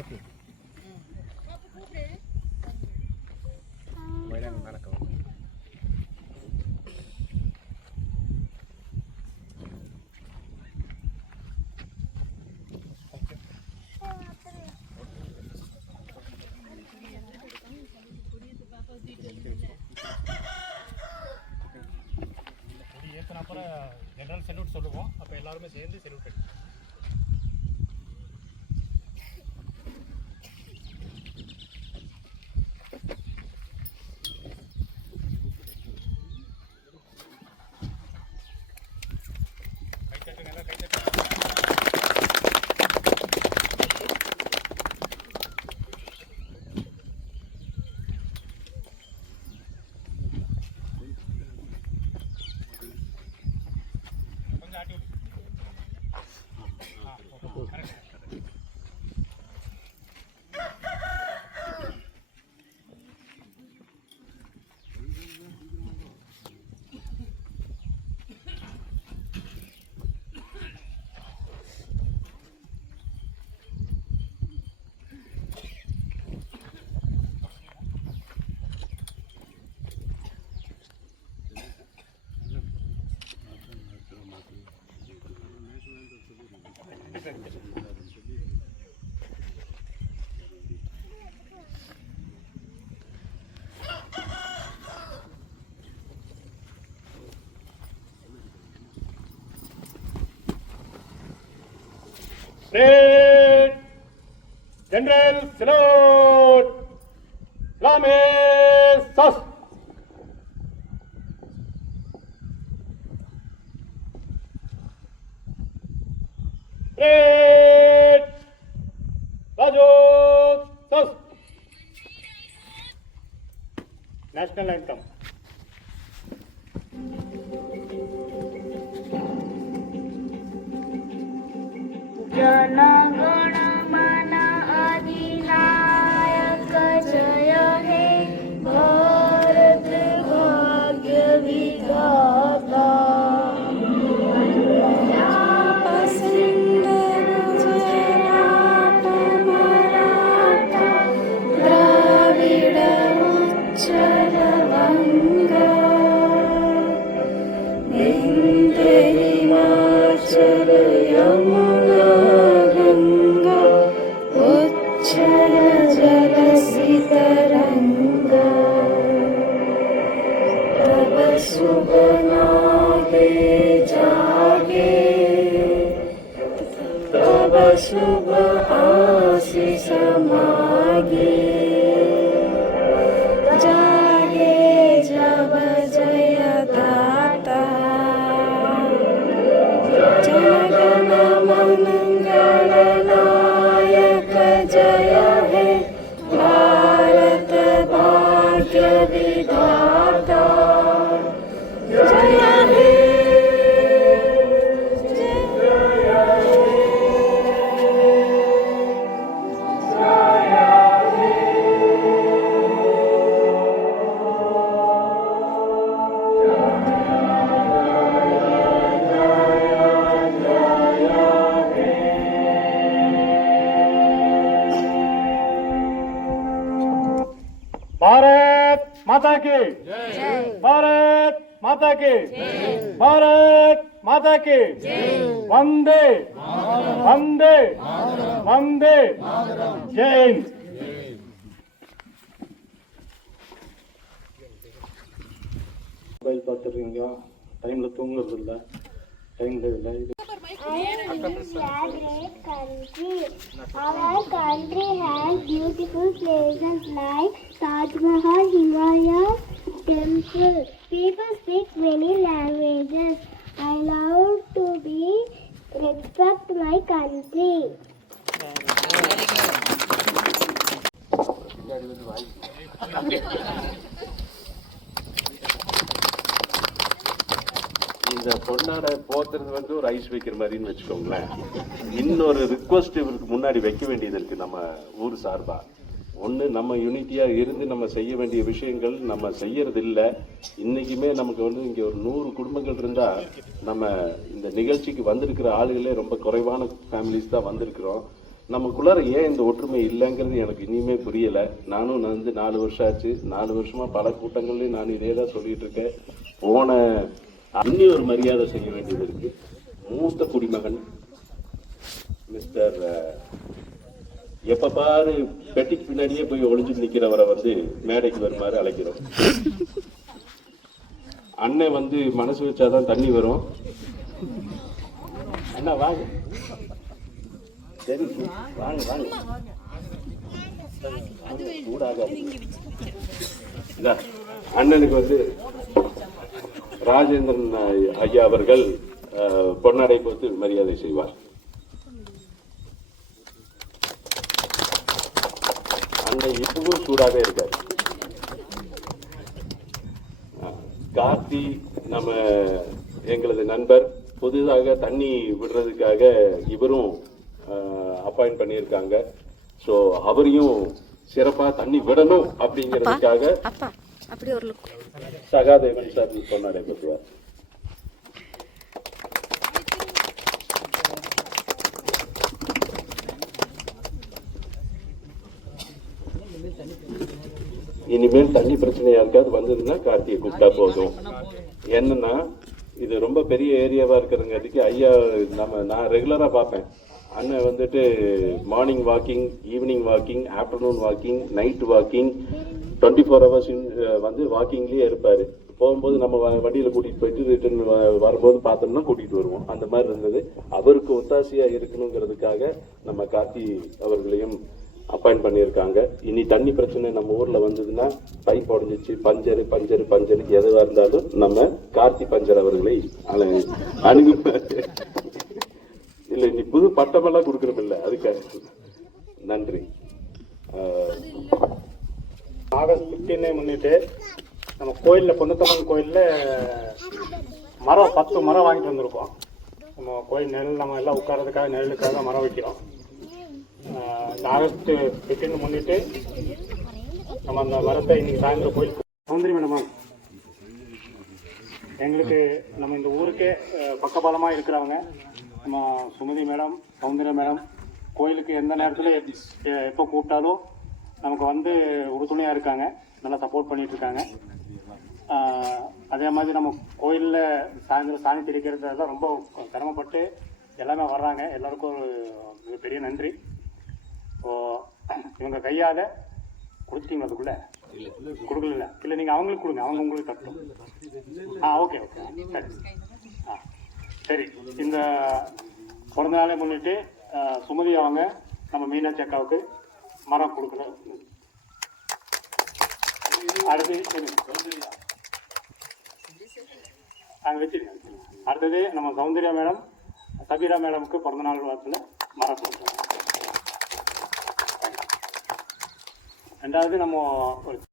Okay. Wailang manakaw. ஏற்றின அப்புறம் general salute சொல்லுவோம். அப்போ எல்லாருமே சேர்ந்து செல்யூட் அடிப்போம். Red General Salute! Flamme Sus! Red Rajut Sus! National Anthem. Jana Gana मन अधिनायक जय हे भारत भाग्य विधाता गुजरात मराठा द्राविड उच्चल वंग विंध्य हिमाचल यमुना शुभ नागे जागे तब शुभ आशीष मागे जागे जब जय दाता जनगण मंगल नायक जय हे भारत भाग्य विधाता भारत माता की भारत माता की भारत माता की वंदे वंदे वंदे जय हिंद. மொபைல் பார்த்துருக்கீங்க, டைமில் தூங்குறது இல்லை, டைமில் இல்லை. Our country has beautiful places like Taj Mahal, Himalayas, temple. People speak many languages. I love to respect my country. இந்த பொன்னாடை போத்துறது ஒரு ஐஸ் வைக்கிற மாதிரின்னு வச்சுக்கோங்களேன். இன்னொரு ரிக்வஸ்ட் இவருக்கு முன்னாடி வைக்க வேண்டியது இருக்கு நம்ம ஊர் சார்பா. ஒன்று நம்ம யூனிட்டியாக இருந்து நம்ம செய்ய வேண்டிய விஷயங்கள் நம்ம செய்யறது இல்லை. இன்றைக்குமே நமக்கு வந்து இங்கே ஒரு 100 குடும்பங்கள் இருந்தால் நம்ம இந்த நிகழ்ச்சிக்கு வந்திருக்கிற ஆளுகளே ரொம்ப குறைவான ஃபேமிலிஸ் தான் வந்திருக்கிறோம். நமக்குள்ளார ஏன் இந்த ஒற்றுமை இல்லைங்கிறது எனக்கு இனிமே புரியலை. நானும் வந்து 4 வருஷம் ஆச்சு. 4 வருஷமாக பல கூட்டங்கள்லையும் நான் இதே தான் சொல்லிட்டு இருக்கேன். போன அன்னி ஒரு மரியாதை செய்ய வேண்டியது இருக்கு. மூத்த குடிமகன் மிஸ்டர் எப்ப பாரு பெட்டிக்கு பின்னாடியே போய் ஒளிஞ்சு நிக்கிறவரை வந்து மேடைக்கு வருமாறு அழைக்கிறோம். அண்ணன் வந்து மனசு வச்சாதான் தண்ணி வரும். அண்ணா வாங்க, சரி வாங்க வாங்க, சூடாக அண்ணனுக்கு வந்து ராஜேந்திரன் ஐயா அவர்கள் பொன்னாடை கொடுத்து மரியாதை செய்வார். அண்ணன் இப்பவும் சூடாக இருக்காரு. கார்த்தி நம்ம எங்களது நண்பர், புதிதாக தண்ணி விடுறதுக்காக இவரும் அப்பாயிண்ட் பண்ணியிருக்காங்க. ஸோ அவரையும் சிறப்பாக தண்ணி விடணும் அப்படிங்கிறதுக்காக சகாதேவன் சார் பொன்னாடை கொடுத்துவார். இனிமேல் தண்ணி பிரச்சனை யாருக்காவது வந்ததுன்னா கார்த்தியை கூப்பிட்டா போதும். என்னன்னா இது ரொம்ப பெரிய ஏரியாவா இருக்கிறங்காட்டிக்கு ஐயா நான் ரெகுலரா பார்ப்பேன். அண்ணன் வந்துட்டு morning walking, evening walking, afternoon walking, night walking, 24 hours வந்து வாக்கிங்லயே இருப்பாரு. போகும்போது நம்ம வண்டியில கூட்டிட்டு போயிட்டு ரிட்டர்ன் வரும்போது பார்த்தோம்னா கூட்டிட்டு வருவோம். அந்த மாதிரி இருந்தது. அவருக்கு ஒத்தாசையா இருக்கணுங்கிறதுக்காக நம்ம கார்த்தி அவர்களையும் அப்பாயிண்ட் பண்ணியிருக்காங்க. இனி தண்ணி பிரச்சனை நம்ம ஊர்ல வந்ததுன்னா பைப் உடஞ்சிச்சு, பஞ்சரு பஞ்சரு பஞ்சரு எதுவா இருந்தாலும் நம்ம கார்த்தி பஞ்சர் அவர்களை அணுகு. இல்ல நீ புது பட்டமெல்லாம் கொடுக்கறது இல்லை, அதுக்காக நன்றி. ஆகஸ்ட் 15 முன்னிட்டு நம்ம கோயிலில் பொன்னத்தம்மன் கோயிலில் மரம் 10 மரம் வாங்கிட்டு வந்திருக்கோம். நம்ம கோயில் நிழல் நம்ம எல்லாம் உட்காரதுக்காக நிழலுக்காக மரம் வைக்கிறோம். இந்த ஆகஸ்ட் 15 முன்னிட்டு நம்ம அந்த மரத்தை இன்னைக்கு சாயந்தரம் கோயில் சௌந்தரி மேடமா எங்களுக்கு நம்ம இந்த ஊருக்கே பக்கபலமாக இருக்கிறவங்க நம்ம சுமதி மேடம், சௌந்தர்யா மேடம் கோயிலுக்கு எந்த நேரத்தில் எப்போ கூப்பிட்டாலும் நமக்கு வந்து உறுதுணையாக இருக்காங்க, நல்லா சப்போர்ட் பண்ணிட்டு இருக்காங்க. அதே மாதிரி நம்ம கோயிலில் சாயந்தரம் சாணி தெளிக்கிறதுலாம் ரொம்ப சிரமப்பட்டு எல்லாமே வர்றாங்க. எல்லாருக்கும் ஒரு மிகப்பெரிய நன்றி. ஸோ இவங்க கையால் கொடுத்துட்டீங்க, அதுக்குள்ளே கொடுக்கல இல்லை, நீங்கள் அவங்களுக்கு கொடுங்க, அவங்க உங்களுக்கு தட்டும். ஓகே ஓகே சரி. சரி, இந்த பிறந்த நாளை முன்னிட்டு சுமதி அவங்க நம்ம மீனாட்சி அக்காவுக்கு மரம் கொடுக்கணும். அடுத்தது நம்ம சௌந்தர்யா மேடம், சபீரா மேடமுக்கு பிறந்தநாள் வாரத்தில் மரம் கொடுக்கணும். ரெண்டாவது நம்ம ஒரு